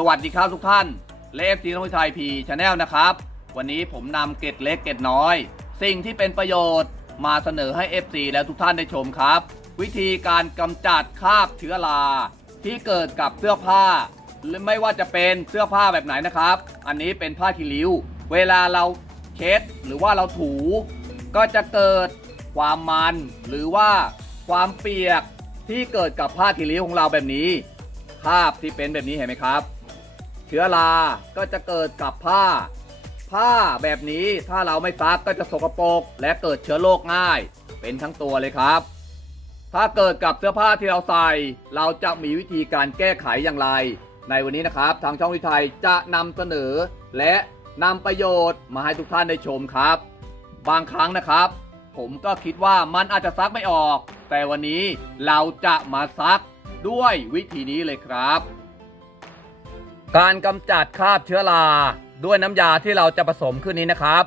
สวัสดีครับทุกท่านเลฟซีนวิทยพีชาแนลนะครับ วันนี้ผมนำเกร็ดเล็กเกร็ดน้อย สิ่งที่เป็นประโยชน์มาเสนอให้ FC และทุกท่านได้ชมครับ วิธีการกำจัดคราบเชื้อราที่เกิดกับเสื้อผ้าหรือไม่ว่าจะเป็นเสื้อผ้าแบบไหนนะครับ อันนี้เป็นผ้าคีริ้ว เวลาเราเช็ดหรือว่าเราถู ก็จะเกิดความมัน หรือว่าความเปียกที่เกิดกับผ้าคีริ้วของเราแบบนี้ ภาพที่เป็นแบบนี้เห็นไหมครับ เชื้อราก็จะเกิดกับผ้า ผ้าแบบนี้ถ้าเราไม่ซักก็จะสกปรกและเกิดเชื้อโรคง่าย เป็นทั้งตัวเลยครับ ถ้าเกิดกับเสื้อผ้าที่เราใส่ เราจะมีวิธีการแก้ไขอย่างไร ในวันนี้นะครับ ทางช่องวิทยจะนำเสนอ และนำประโยชน์มาให้ทุกท่านได้ชมครับ บางครั้งนะครับ ผมก็คิดว่ามันอาจจะซักไม่ออก แต่วันนี้เราจะมาซักด้วยวิธีนี้เลยครับ การกำจัดคราบเชื้อราด้วยน้ำยาที่เราจะผสมขึ้นนี้นะครับ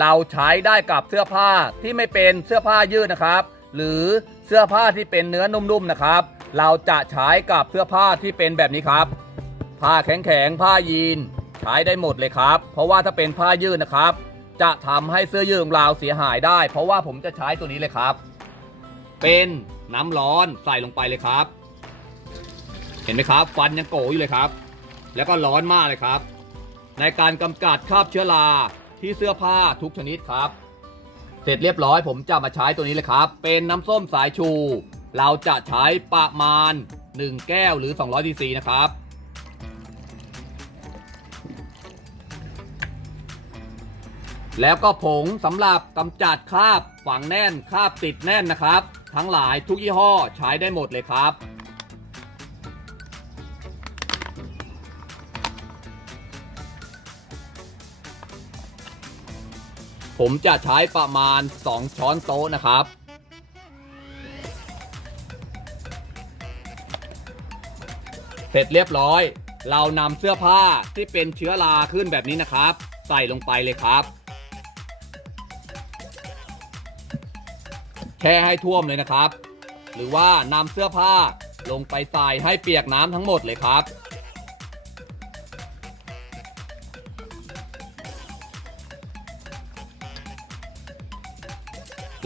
เราใช้ได้กับเสื้อผ้าที่ไม่เป็นเสื้อผ้ายืดนะครับ หรือเสื้อผ้าที่เป็นเนื้อนุ่มๆนะครับ เราจะใช้กับเสื้อผ้าที่เป็นแบบนี้ครับ ผ้าแข็งๆผ้ายีนใช้ได้หมดเลยครับ เพราะว่าถ้าเป็นผ้ายืดนะครับ จะทำให้เสื้อยืดของเราเสียหายได้ เพราะว่าผมจะใช้ตัวนี้เลยครับ เป็นน้ำร้อนใส่ลงไปเลยครับ เห็นไหมครับ ฟันยังโกอยู่เลยครับ แล้วก็ร้อนมากเลยครับ ในการกำจัดคราบเชื้อราที่เสื้อผ้าทุกชนิดครับ เสร็จเรียบร้อยผมจะมาใช้ตัวนี้เลยครับ เป็นน้ำส้มสายชู เราจะใช้ประมาณ 1 แก้วหรือ 200ซีซีนะครับแล้วก็ผงสำหรับกำจัดคราบฝังแน่นคราบติดแน่นนะครับ ทั้งหลายทุกยี่ห้อใช้ได้หมดเลยครับ ผมจะใช้ประมาณ 2 ช้อนโต๊ะนะครับ เสร็จเรียบร้อย เรานำเสื้อผ้าที่เป็นเชื้อราขึ้นแบบนี้นะครับ ใส่ลงไปเลยครับ แช่ให้ท่วมเลยนะครับ หรือว่านำเสื้อผ้าลงไปใส่ให้เปียกน้ำทั้งหมดเลยครับ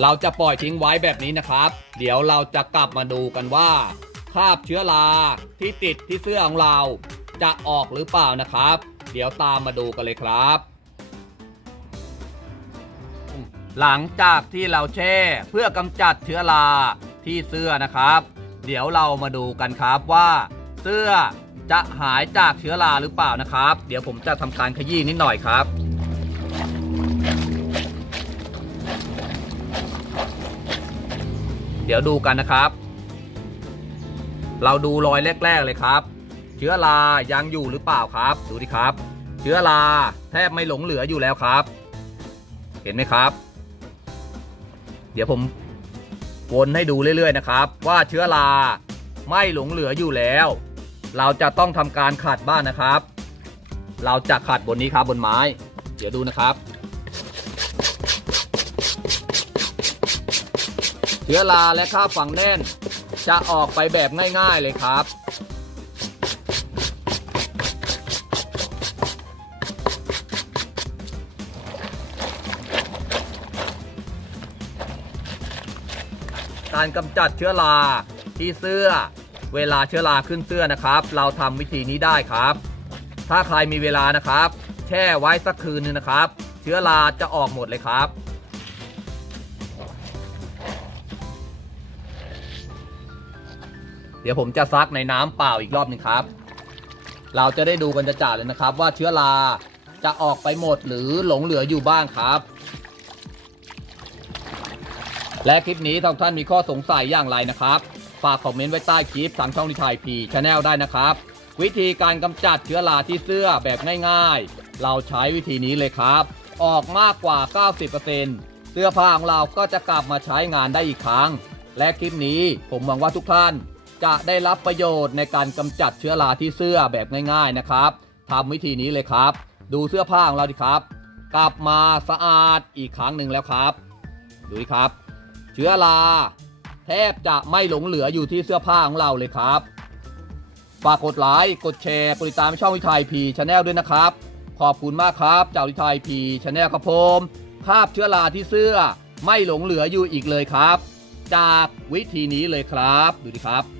เราจะปล่อยทิ้งไว้แบบนี้นะครับ เดี๋ยวเราจะกลับมาดูกันว่าคราบเชื้อราที่ติดที่เสื้อของเรา จะออกหรือเปล่านะครับ เดี๋ยวตามมาดูกันเลยครับ หลังจากที่เราแช่เพื่อกำจัดเชื้อราที่เสื้อนะครับ เดี๋ยวเรามาดูกันครับว่า เสื้อจะหายจากเชื้อราหรือเปล่านะครับ เดี๋ยวผมจะทำการขยี้นิดหน่อยครับ เดี๋ยวดูกันนะครับ เราดูรอยแรก ๆ เลยครับ เชื้อรายังอยู่หรือเปล่าครับ ดูดิครับ เชื้อราแทบไม่หลงเหลืออยู่แล้วครับ เห็นไหมครับ เดี๋ยวผมวนให้ดูเรื่อย ๆ นะครับ ว่าเชื้อราไม่หลงเหลืออยู่แล้ว เราจะต้องทำการขัดบ้านนะครับ เราจะขัดบนนี้ครับบนไม้ เดี๋ยวดูนะครับ ชื้อราและคราฝังแน่น จะออกไปแบบง่าย ๆเลยครับ การกำจัดเชื้อราที่เสื้อ เวลาเชื้อราขึ้นเสื้อนะครับ เราทำวิธีนี้ได้ครับ ถ้าใครมีเวลานะครับ แช่ไว้สักคืนนึงนะครับ เชื้อราจะออกหมดเลยครับ เดี๋ยวผมจะซักในน้ำเปล่าอีกรอบหนึงครับ เราจะได้ดูกันจะจ่าเลยนะครับ ว่าเชื้อราจะออกไปหมดหรือหลงเหลืออยู่บ้างครับ และคลิปนี้ท่าท่านมีข้อสงสัยอย่างไรนะครับ ฝากคอมเมนต์ไว้ใต้คลิปทางช่องนิทายพีชาแนลได้นะครับ วิธีการกำจัดเชื้อราที่เสื้อแบบง่าย ๆ เราใช้วิธีนี้เลยครับ ออกมากกว่า 90%เสื้อผ้าของเราก็จะกลับมาใช้งานได้อีกครั้ง และคลิปนี้ผมหวังว่าทุกท่าน จะได้รับประโยชน์ในการกำจัดเชื้อราที่เสื้อแบบง่าย ๆนะครับทำวิธีนี้เลยครับ ดูเสื้อผ้าของเราดิครับ กลับมาสะอาดอีกครั้งหนึ่งแล้วครับ ดูดิครับ เชื้อราแทบจะไม่หลงเหลืออยู่ที่เสื้อผ้าของเราเลยครับฝากกดไลค์กดแชร์กดติดตามช่องวิทยพีชาแนลด้วยนะครับ ขอบคุณมากครับจากวิทยพีชาแนลครับผมคาบเชื้อราที่เสื้อไม่หลงเหลืออยู่อีกเลยครับ จากวิธีนี้เลยครับ ดูดิครับ